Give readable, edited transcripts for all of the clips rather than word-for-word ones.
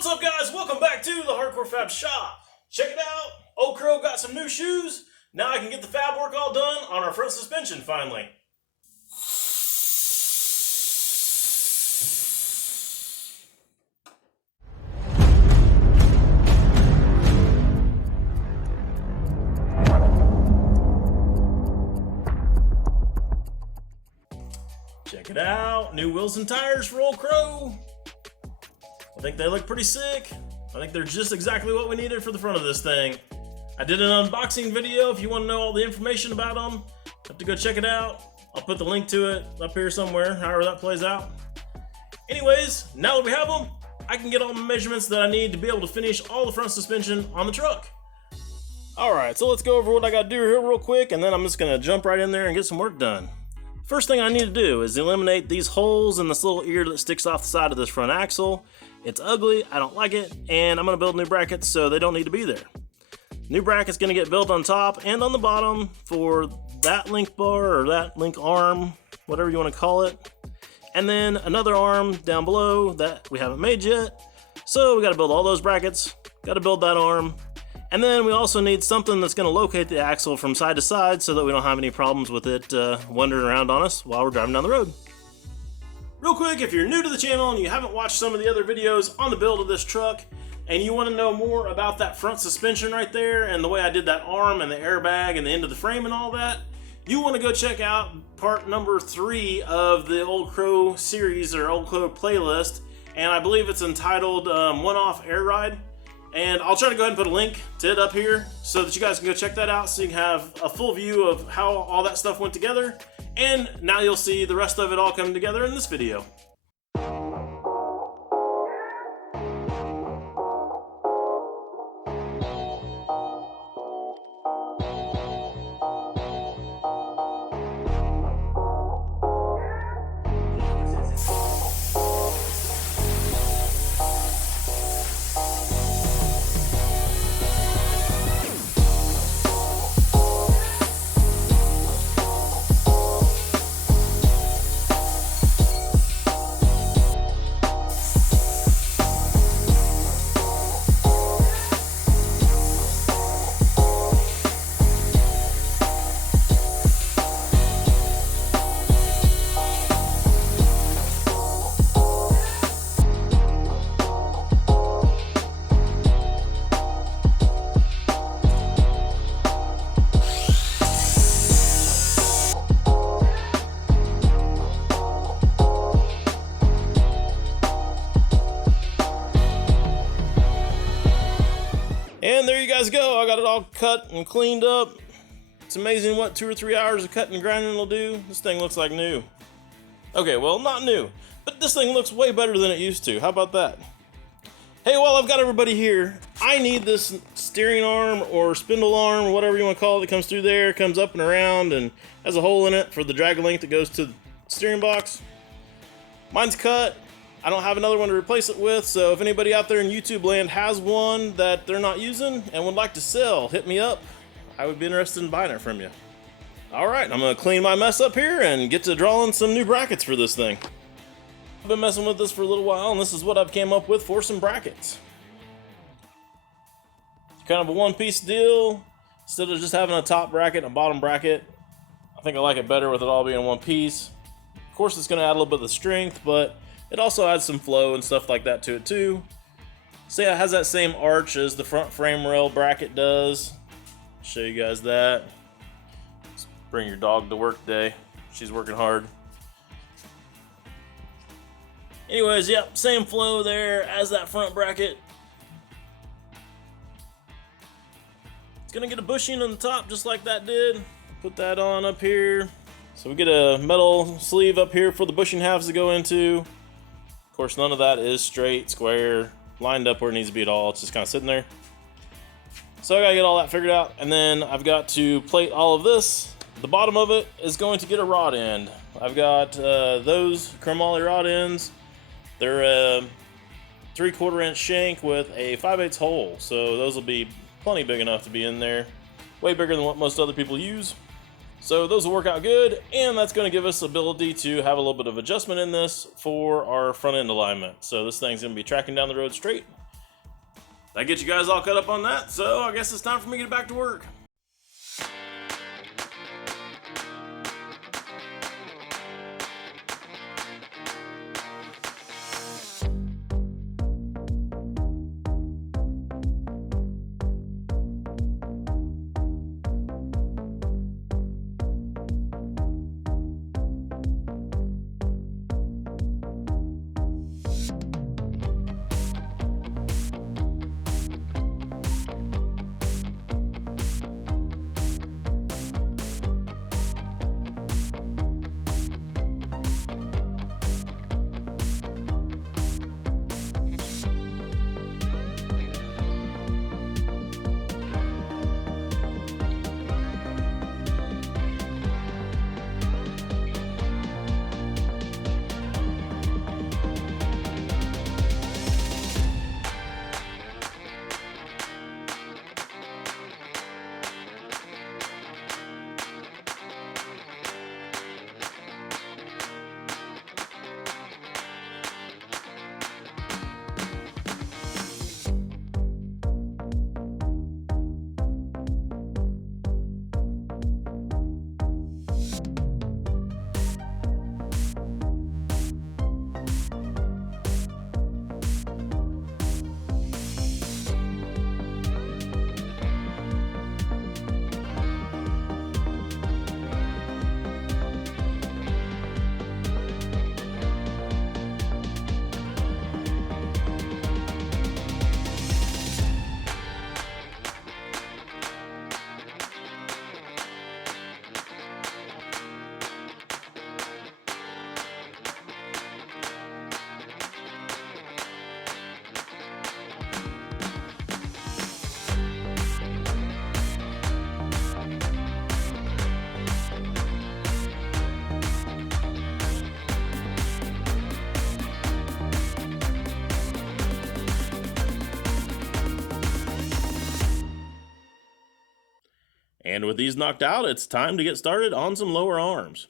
What's up, guys? Welcome back to the Hardcore Fab Shop. Check it out. Old Crow got some new shoes. Now I can get the fab work all done on our front suspension finally. Check it out. New wheels and tires for Old Crow. I think they look pretty sick. I think they're just exactly what we needed for the front of this thing. I did an unboxing video. If you want to know all the information about them, have to go check it out. I'll put the link to it up here somewhere, however that plays out. Anyways, now that we have them, I can get all the measurements that I need to be able to finish all the front suspension on the truck. Alright, so let's go over what I got to do here real quick, and then I'm just going to jump right in there and get some work done. First thing I need to do is eliminate these holes in this little ear that sticks off the side of this front axle. It's ugly, I don't like it, and I'm going to build new brackets so they don't need to be there. New bracket's going to get built on top and on the bottom for that link bar or that link arm, whatever you want to call it. And then another arm down below that we haven't made yet. So we got to build all those brackets, got to build that arm. And then we also need something that's going to locate the axle from side to side so that we don't have any problems with it wandering around on us while we're driving down the road. Real quick, if you're new to the channel and you haven't watched some of the other videos on the build of this truck, and you want to know more about that front suspension right there and the way I did that arm and the airbag and the end of the frame and all that, you want to go check out part number 3 of the Old Crow series or Old Crow playlist, and I believe it's entitled One-Off Air Ride. And I'll try to go ahead and put a link to it up here so that you guys can go check that out so you can have a full view of how all that stuff went together. And now you'll see the rest of it all come together in this video. And there you guys go. I got it all cut and cleaned up. It's amazing what 2 or 3 hours of cutting and grinding will do. This thing looks like new. Okay, well, not new, but this thing looks way better than it used to. How about that? Hey, while I've got everybody here, I need this steering arm or spindle arm or whatever you want to call it that comes through there, comes up and around and has a hole in it for the drag link that goes to the steering box. Mine's cut. I don't have another one to replace it with, so if anybody out there in YouTube land has one that they're not using and would like to sell, hit me up. I would be interested in buying it from you. Alright, I'm going to clean my mess up here and get to drawing some new brackets for this thing. I've been messing with this for a little while, and this is what I've came up with for some brackets. It's kind of a one-piece deal. Instead of just having a top bracket and a bottom bracket, I think I like it better with it all being one piece. Of course, it's going to add a little bit of strength, but it also adds some flow and stuff like that to it too. See, it has that same arch as the front frame rail bracket does. Show you guys that. Let's bring your dog to work day. She's working hard. Anyways, yep, same flow there as that front bracket. It's gonna get a bushing on the top just like that did. Put that on up here. So we get a metal sleeve up here for the bushing halves to go into. Of course, none of that is straight, square, lined up where it needs to be at all. It's just kind of sitting there. So I gotta get all that figured out, and then I've got to plate all of this. The bottom of it is going to get a rod end. I've got those chromoly rod ends. They're a 3/4 inch shank with a 5/8 hole, so those will be plenty big enough to be in there. Way bigger than what most other people use. So those will work out good, and that's going to give us the ability to have a little bit of adjustment in this for our front end alignment. So this thing's going to be tracking down the road straight, That gets you guys all caught up on that, so I guess it's time for me to get back to work. And with these knocked out, it's time to get started on some lower arms.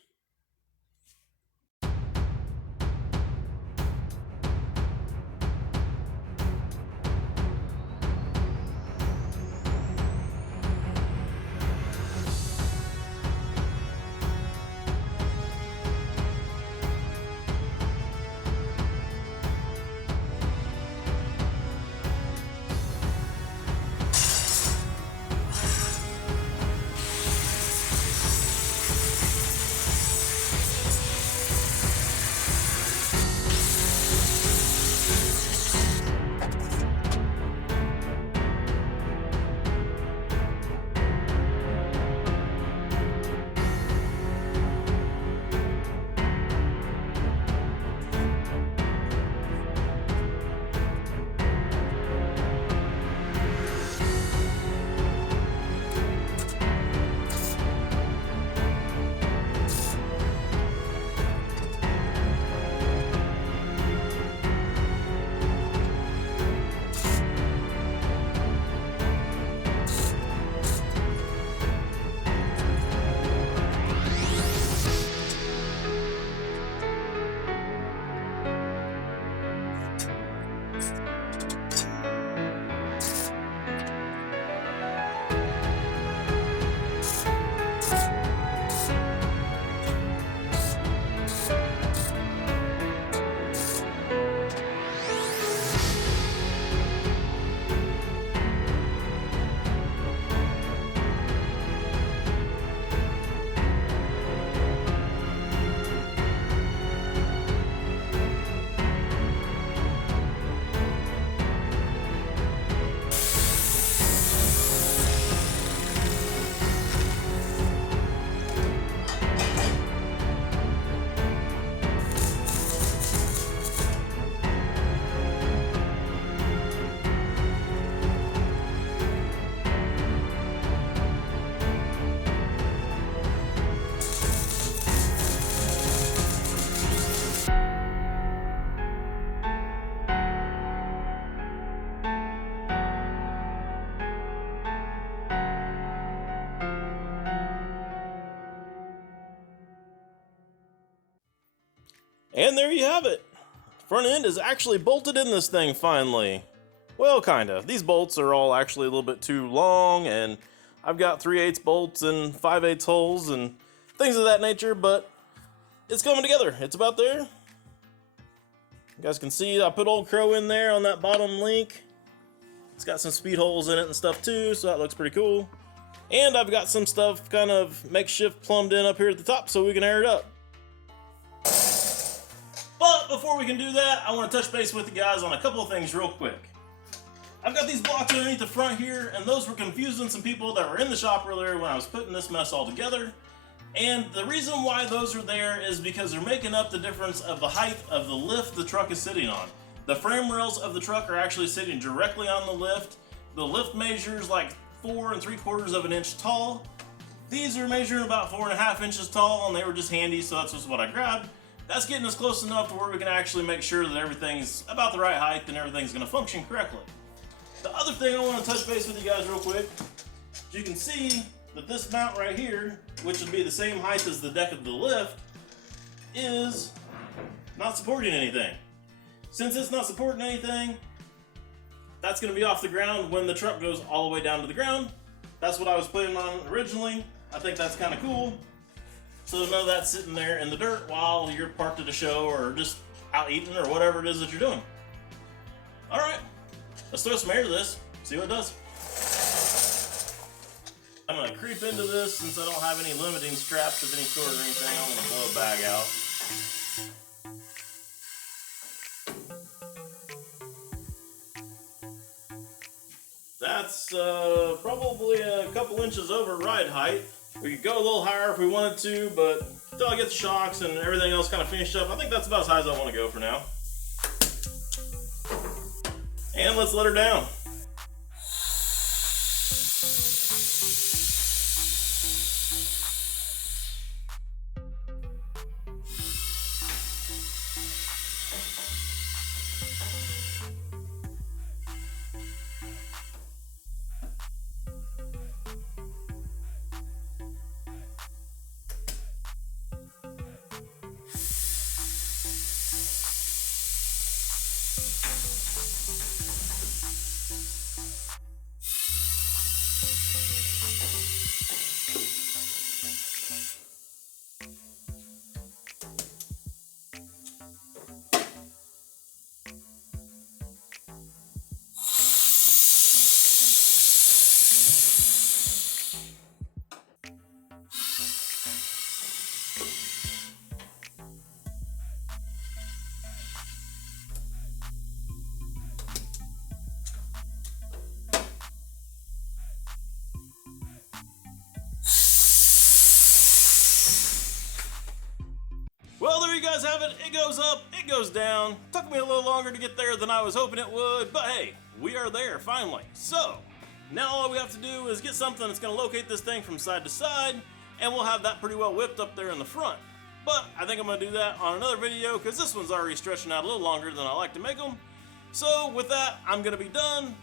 And there you have it. Front end is actually bolted in this thing finally. Well, kinda. These bolts are all actually a little bit too long, and I've got 3/8 bolts and 5/8 holes and things of that nature, but it's coming together. It's about there. You guys can see I put Old Crow in there on that bottom link. It's got some speed holes in it and stuff too, so that looks pretty cool. And I've got some stuff kind of makeshift plumbed in up here at the top so we can air it up. But before we can do that, I want to touch base with you guys on a couple of things real quick. I've got these blocks underneath the front here, and those were confusing some people that were in the shop earlier when I was putting this mess all together. And the reason why those are there is because they're making up the difference of the height of the lift the truck is sitting on. The frame rails of the truck are actually sitting directly on the lift. The lift measures like 4 3/4 of an inch tall. These are measuring about 4 1/2 inches tall, and they were just handy, so that's just what I grabbed. That's getting us close enough to where we can actually make sure that everything's about the right height and everything's going to function correctly. The other thing I want to touch base with you guys real quick, you can see that this mount right here, which would be the same height as the deck of the lift, is not supporting anything. Since it's not supporting anything, that's going to be off the ground when the truck goes all the way down to the ground. That's what I was planning on originally. I think that's kind of cool. So none of that's sitting there in the dirt while you're parked at a show or just out eating or whatever it is that you're doing. Alright, let's throw some air to this, see what it does. I'm going to creep into this since I don't have any limiting straps of any sort or anything. I'm going to blow a bag out. That's probably a couple inches over ride height. We could go a little higher if we wanted to, but until I get the shocks and everything else kind of finished up, I think that's about as high as I want to go for now. And let's let her down. Well, there you guys have it. It goes up, it goes down. Took me a little longer to get there than I was hoping it would, but hey, we are there finally. So, now all we have to do is get something that's going to locate this thing from side to side, and we'll have that pretty well whipped up there in the front. But I think I'm going to do that on another video because this one's already stretching out a little longer than I like to make them. So with that, I'm going to be done.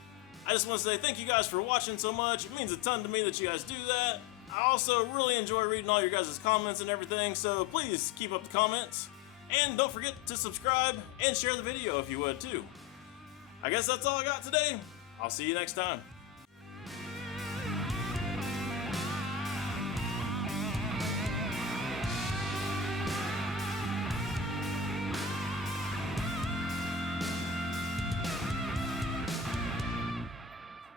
I just want to say thank you guys for watching so much. It means a ton to me that you guys do that. I also really enjoy reading all your guys' comments and everything, so please keep up the comments. And don't forget to subscribe and share the video if you would too. I guess that's all I got today. I'll see you next time.